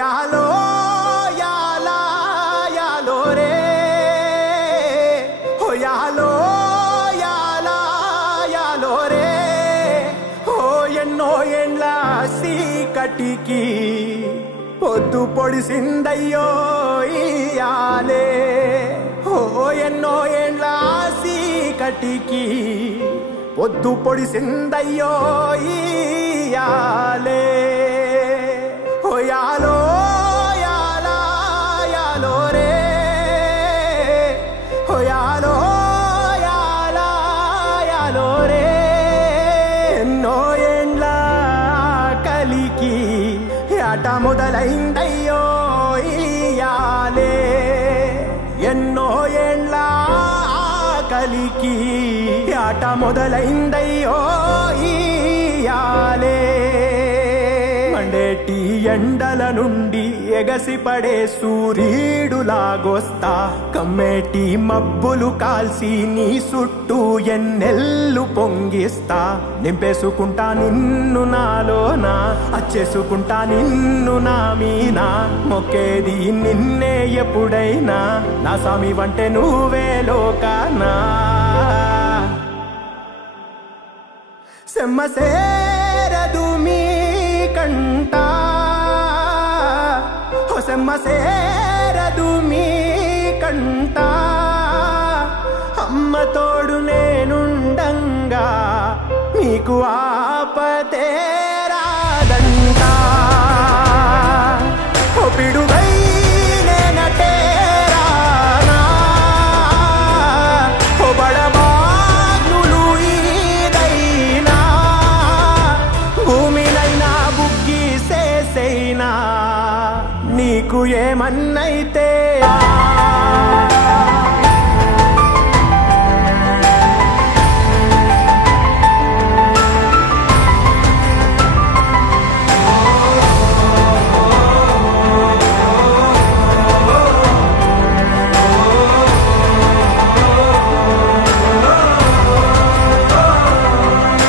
యాలో యాలా యాలో రే ఓ యాలో యాలా యాలో రే ఓ ఎన్నో ఏండ్ల సీకటికి పొద్దు పొడిసిందయ్యో ఇయాలే ఓ ఎన్నో ఏండ్ల సీకటికి పొద్దు పొడిసిందయ్యో ఇయాలే ఓ యాలో యాలా యాలో రే ఓ యాలో యాలా యాలో రే ఎన్నో ఏండ్ల కలికి ఆట మొదలైందయ్యో ఇయాలే ఎన్నో ఏండ్ల కలికి ఆట మొదలైందయ్యో ఇయాలే మండేటి ఎండల నుండి ఎగసిపడే సూర్యుడులాగొస్తా కమ్మేటి మబ్బులు కాల్సి నీ చుట్టూ ఎన్నెల్లు పొంగిస్తా నింపేసుకుంటా నిన్ను నాలోనా అచ్చేసుకుంటా నిన్ను నా మీనా మొక్కేది నిన్నే ఎప్పుడైనా నా స్వామి వంటే నువ్వే లోకానా సెమ్మసేరదు మీ కంట సెమ్మసేరదు మీ కంట అమ్మ తోడు నేనుండంగా మీకు ఆపతే రాదంట ఓ పిడుగై నేనటేరానా ఓ బడబాగ్నులు ఈదైనా భూమినైనా బుగ్గి సేసైనా నీకు ఏమన్నైతే